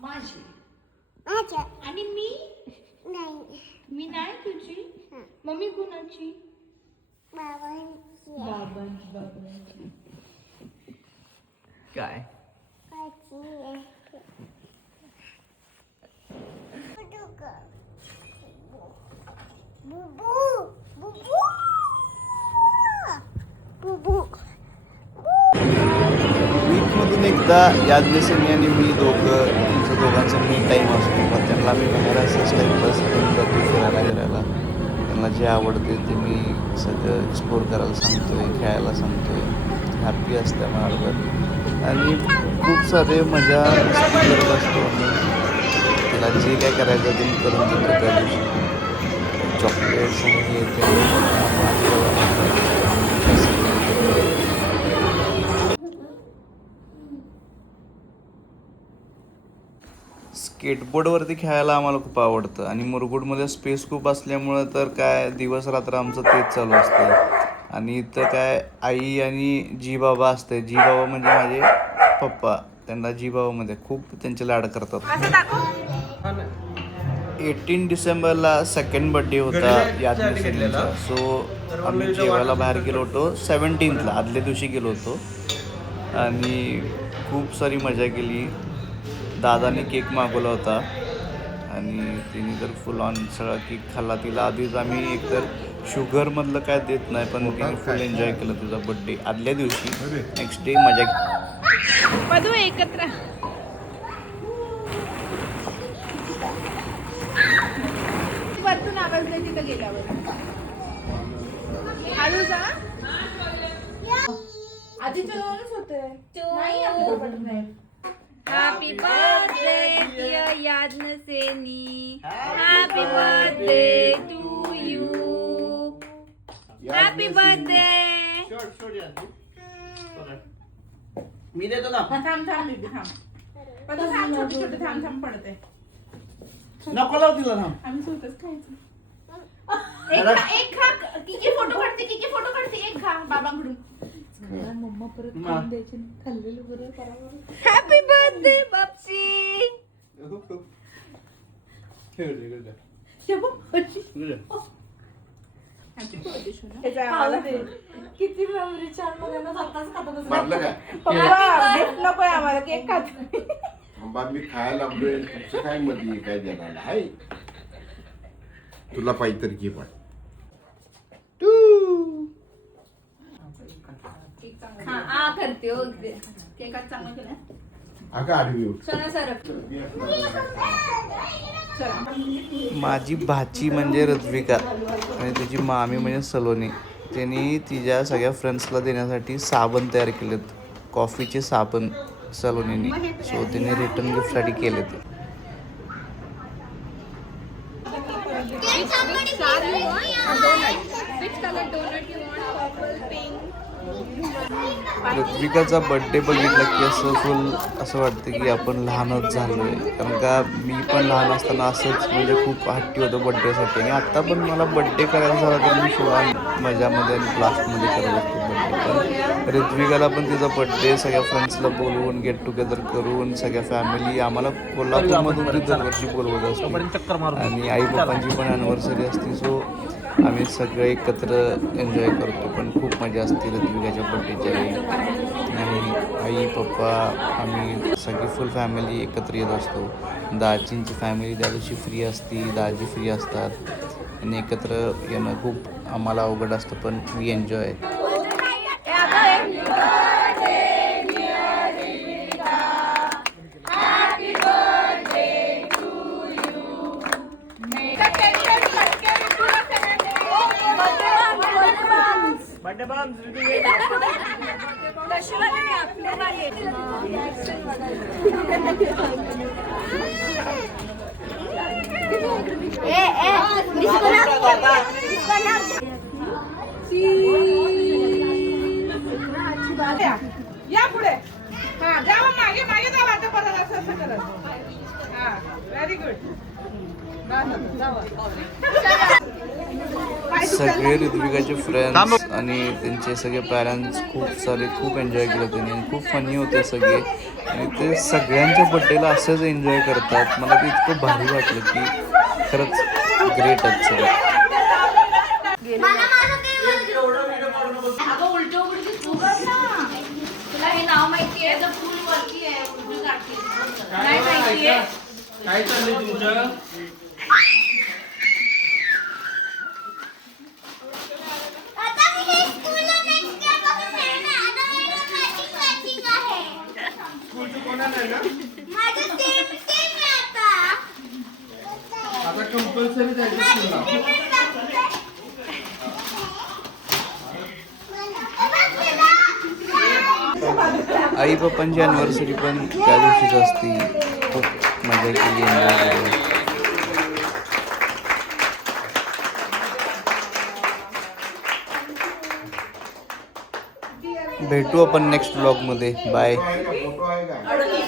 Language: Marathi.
माझी अच्छा आणि मी नाही मी नाही तुझी. मम्मी कुणाची? बाबांची बाबांची. काय आजी बुबू बुबू बुबू वीकमधून एकदा याज्ञसेनी आणि मी दोघांचा मी टाईम असतो. मग त्यांना मी बाहेर असंच टाईमपास घेऊन जातो फिरायला फिरायला. त्यांना जे आवडते ते मी सगळं एक्सप्लोर करायला सांगतो आहे, खेळायला सांगतो आहे. हॅप्पी असते माझ्याबरोबर आणि खूप सारे मजा करत असतो आम्ही. तिला जे काय करायचं ते मी करून देतो त्या दिवशी. चॉकलेट्स आणि हे ते स्केटबोर्डवरती खेळायला आम्हाला खूप आवडतं आणि मुरगुडमध्ये स्पेस खूप असल्यामुळं तर काय दिवस रात्र आमचं तेच चालू असतं. आणि इथं काय आई आणि जी बाबा असते. जी बाबा म्हणजे माझे पप्पा. त्यांना जी बाबामध्ये खूप त्यांचे लाड करतात. 18 डिसेंबरला सेकंड बड्डे होता याज्ञसेनींचा. सो आम्ही जेवायला बाहेर गेलो होतो 17ला आदल्या दिवशी गेलो होतो आणि खूप सारी मजा केली. दादाने केक मागवला होता आणि तिने तर फुल ऑन सगळा केक खाल्ला. तिला आधीच आम्ही एकतर शुगरमधलं काय देत नाही पण तिने फुल एन्जॉय केलं तुझा बड्डे आदल्या दिवशी. नेक्स्ट डे मजा मधू एकत्र वरतून आवाज नाही तिथं गेल्यावर. हळू जा. आधीच्या दोनच होते नाही आपल्याला नाही. Happy birthday dear Yadnaseni. Happy birthday to you. Happy birthday. मी देतो ना. थांब बेबी थांब. पण थांब छोटे थांब पडते. नको लाव तिला थांब. आम्ही स्वतःच खायचं. एक खा. किती फोटो काढते एक खा बाबांकडून. मम्मा परत खाऊन द्यायची खाल्लेलं बरं करावं. Happy birthday Bapsi. किती मेमरी छान मुलांना स्वतःच खातात. नको आम्हाला केक खात. मी खायला लागलोय तुमचं काय मध्ये काय देणार आहे तुला पाहिजे तर घे पण करते हो केक चांगला केला. अगं आडवी माझी भाची म्हणजे रद्विका आणि तुझी मामी म्हणजे सलोनी. त्यांनी तिच्या सगळ्या फ्रेंड्सला देण्यासाठी साबण तयार केलेत. कॉफीचे साबण सलोनीने. सो तिने रिटर्न गिफ्टसाठी केले ते. ऋत्विकाचा बड्डे बघितला की असं वाटतं की आपण लहानच झालो आहे. कारण का मी पण लहान असताना असंच म्हणजे खूप हट्टी होतो बड्डेसाठी. आणि आत्ता पण मला बड्डे करायचा झाला तर मी शिवाय मजामध्ये आणि ब्लास्टमध्ये करायला लागतो बड्डे. पण ऋत्विकाला पण तिचा बड्डे सगळ्या फ्रेंड्सला बोलवून गेट टुगेदर करून सगळ्या फॅमिली आम्हाला कोल्हापूरमधून ती दरवर्षी बोलवत असते. आणि आई पप्पांची पण ॲनिव्हर्सरी असते. सो आम्ही सगळे एकत्र एन्जॉय करतो. पण खूप मजा असते ऋत्विकाच्या बड्डेच्या वेळी. आणि आई पप्पा आम्ही सगळी फुल फॅमिली एकत्र येत असतो. दाजींची फॅमिली त्या दिवशी फ्री असती. दाजी फ्री असतात आणि एकत्र येणं खूप आम्हाला अवघड असतं पण वी एन्जॉय. या पुढे. हा जावा मागे जावा आता परत असं करत. हा व्हेरी गुड. सगळे ऋत्विकाचे फ्रेंड्स आणि त्यांचे सगळे पॅरेंट्स खूप एन्जॉय केलं त्यांनी आणि खूप फनी होते सगळे आणि ते सगळ्यांच्या बड्डेला असंच एन्जॉय करतात. मला ते इतकं भारी वाटलं की खरंच ग्रेट आहेत सगळे. अगं उलट उघडी तू बघ ना. तुला हे नाव माहिती आहे तर फुल वरती आहे उलटी काढते. नाही माहितीये. काय चाललंय तुमचं? आता मी हे स्कूलला नेक्स्ट इयर पासून येणार. आता मॅचिंग आहे. स्कूलचं कोणाला आहे ना? माझं सेम आहे आता. आता कंपल्सरी जायचं स्कूलला. आई पप्पांची ॲनिव्हर्सरी पण त्या दिवशीच असती. खूप मजा केली, एन्जॉय केली. भेटू आपण नेक्स्ट ब्लॉगमध्ये. बाय. फोटो आहे का?